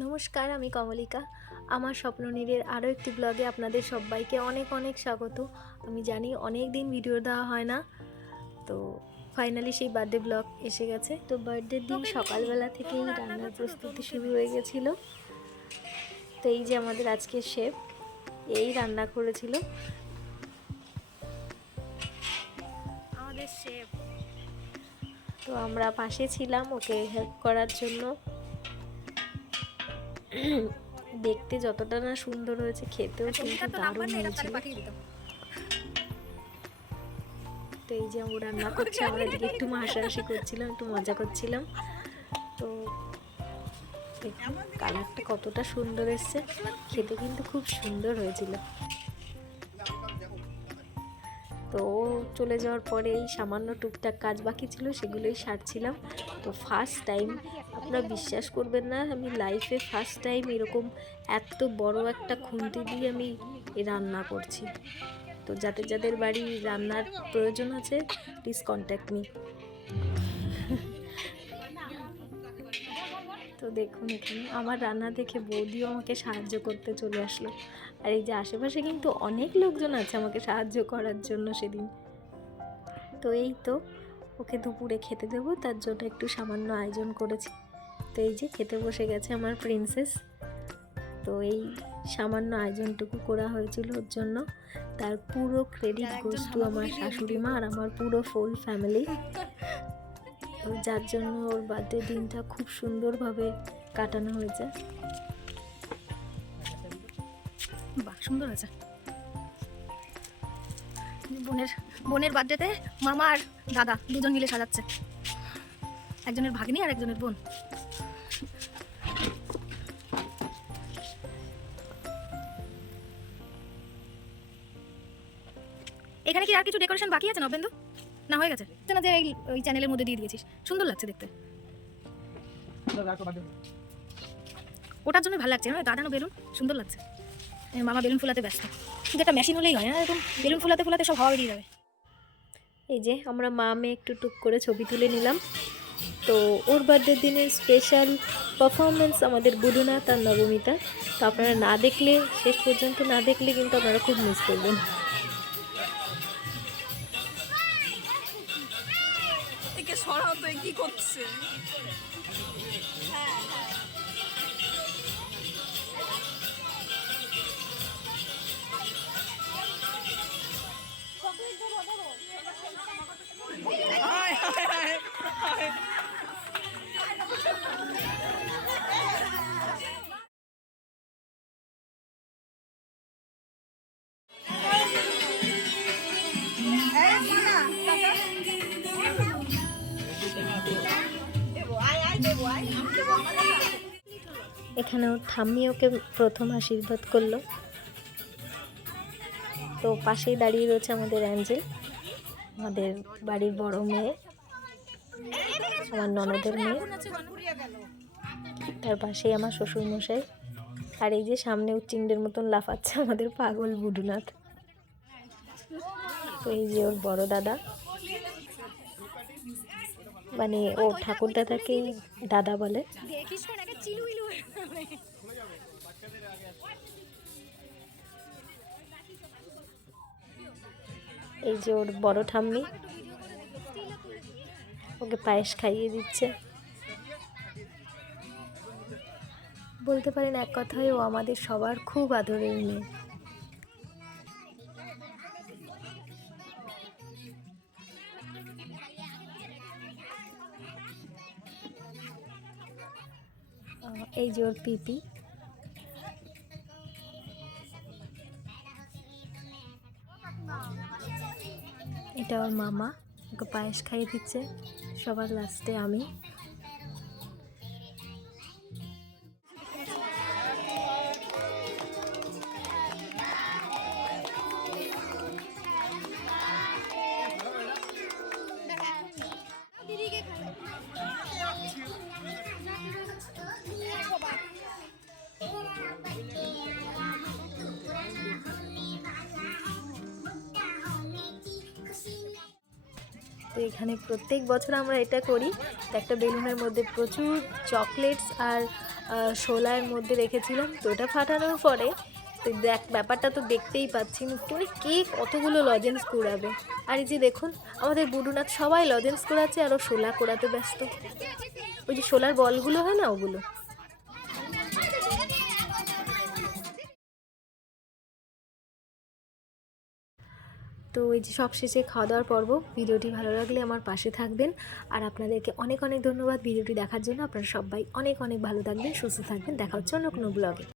নমস্কার, আমি কমলিকা। আমার স্বপ্ননীড়ের আরও একটি ব্লগে আপনাদের সবাইকে অনেক অনেক স্বাগত। আমি জানি অনেক দিন ভিডিও দেওয়া হয় না, তো ফাইনালি সেই বার্থডে ব্লগ এসে গেছে। তো বার্থডের দিন সকালবেলা থেকেই রান্নার প্রস্তুতি শুরু হয়ে গেছিলো। তো এই যে আমাদের আজকের শেফ এই রান্না করেছিল, আমাদের শেফ। তো আমরা পাশে ছিলাম ওকে হেল্প করার জন্য। দেখতে যতটা না সুন্দর হয়েছে, খেতেও কিন্তু দারুণ হয়েছিল। তো এই যে ও রান্না করছে, আমরা এদিকে একটু হাসাহাসি করছিলাম, একটু মজা করছিলাম। তো কালারটা কতটা সুন্দর এসছে, খেতে কিন্তু খুব সুন্দর হয়েছিল। তো ও চলে যাওয়ার পরে এই সামান্য টুকটাক কাজ বাকি ছিল, সেগুলোই সারছিলাম। তো ফার্স্ট টাইম, আপনারা বিশ্বাস করবেন না, আমি লাইফে ফার্স্ট টাইম এরকম এত বড় একটা খুন্তি দিয়ে আমি রান্না করছি। তো যাদের যাদের বাড়ি রান্নার প্রয়োজন আছে, প্লিজ কন্ট্যাক্ট মি। তো দেখুন, এখানে আমার রান্না দেখে বৌদিও আমাকে সাহায্য করতে চলে আসলো। আর এই যে আশেপাশে কিন্তু অনেক লোকজন আছে আমাকে সাহায্য করার জন্য সেদিন। তো এই তো ওকে দুপুরে খেতে দেবো, তার জন্য একটু সামান্য আয়োজন করেছি। তো এই যে খেতে বসে গেছে আমার প্রিন্সেস। তো এই সামান্য আয়োজনটুকু করা হয়েছিল ওর জন্য। তার পুরো ক্রেডিট গোস টু আমার শাশুড়ি মা আর আমার পুরো ফুল ফ্যামিলি, যার জন্য ওর বার্থডে দিনটা খুব সুন্দরভাবে কাটানো হয়েছে। বাহ, সুন্দর হয়েছে। বোনের বার্থডেতে মামা আর দাদা দুজন মিলে সাজাচ্ছে, একজনের ভাগ্নি আর একজনের বোন। এখানে কি আর কিছু ডেকোরেশন বাকি আছে নবেন্দু, না হয়ে গেছে? না যে ওই চ্যানেলের মধ্যে দিয়ে দিয়েছিস, সুন্দর লাগছে দেখতে। ওটার জন্য ভালো লাগছে, গাদানো বেলুন সুন্দর লাগছে। মামা বেলুন ফুলাতে ব্যস্ত, কিন্তু একটা মেশিন হলেই হয় না, এরকম বেলুন ফুলাতে ফুলাতে সব হাওয়া বেরিয়ে যাবে। এই যে আমরা মা মেয়ে একটু টুক করে ছবি তুলে নিলাম। তো ওর বার্থডের দিনের স্পেশাল পারফরমেন্স আমাদের বুধনাথ আর নবমিতা। তো আপনারা না দেখলে, শেষ পর্যন্ত না দেখলে কিন্তু আপনারা খুব মিস করবেন। সরাও তো, কি করছে? এখানে ওর ঠাম্মি ওকে প্রথম আশীর্বাদ করলো। তো পাশেই দাঁড়িয়ে রয়েছে আমাদের অ্যাঞ্জেল, আমাদের বাড়ির বড় মেয়ে, আমার ননদের মেয়ে। তার পাশেই আমার শ্বশুরমশাই। আর এই যে সামনে উচ্চিংড়ের মতন লাফাচ্ছে আমাদের পাগল বুধনাথ। তো এই যে ওর বড় দাদা, মানে ও ঠাকুর দাদাকেই দাদা বলে। এই যে ওর বড় ঠাম্মি ওকে পায়েস খাইয়ে দিচ্ছে। বলতে পারেন এক কথায় ও আমাদের সবার খুব আদরের মেয়ে। এই যে ওর পিপি, এটা ওর মামা, ওকে পায়েস খাইয়ে দিচ্ছে। সবার লাস্টে আমি। তো এখানে প্রত্যেক বছর আমরা এটা করি। একটা বেলুনের মধ্যে প্রচুর চকলেটস আর শোলার মধ্যে রেখেছিলাম, তো ওটা ফাটানোর পরে তো দেখ ব্যাপারটা তো দেখতেই পাচ্ছি, মানে কে কতগুলো লজেন্স কুড়াবে। আর এই যে দেখুন আমাদের বুডুনাথ সবাই লজেন্স কুড়াচ্ছে আর ও শোলা কোড়াতে ব্যস্ত, ওই যে শোলার বলগুলো হয় না ওগুলো। তো এই যে সবশেষে খাওয়া দাওয়ার পর্ব। ভিডিওটি ভালো লাগলে আমার পাশে থাকবেন, আর আপনাদেরকে অনেক অনেক ধন্যবাদ ভিডিওটি দেখার জন্য। আপনারা সবাই অনেক অনেক ভালো থাকবেন, সুস্থ থাকবেন। দেখা হচ্ছে অন্য কোনো ব্লগে।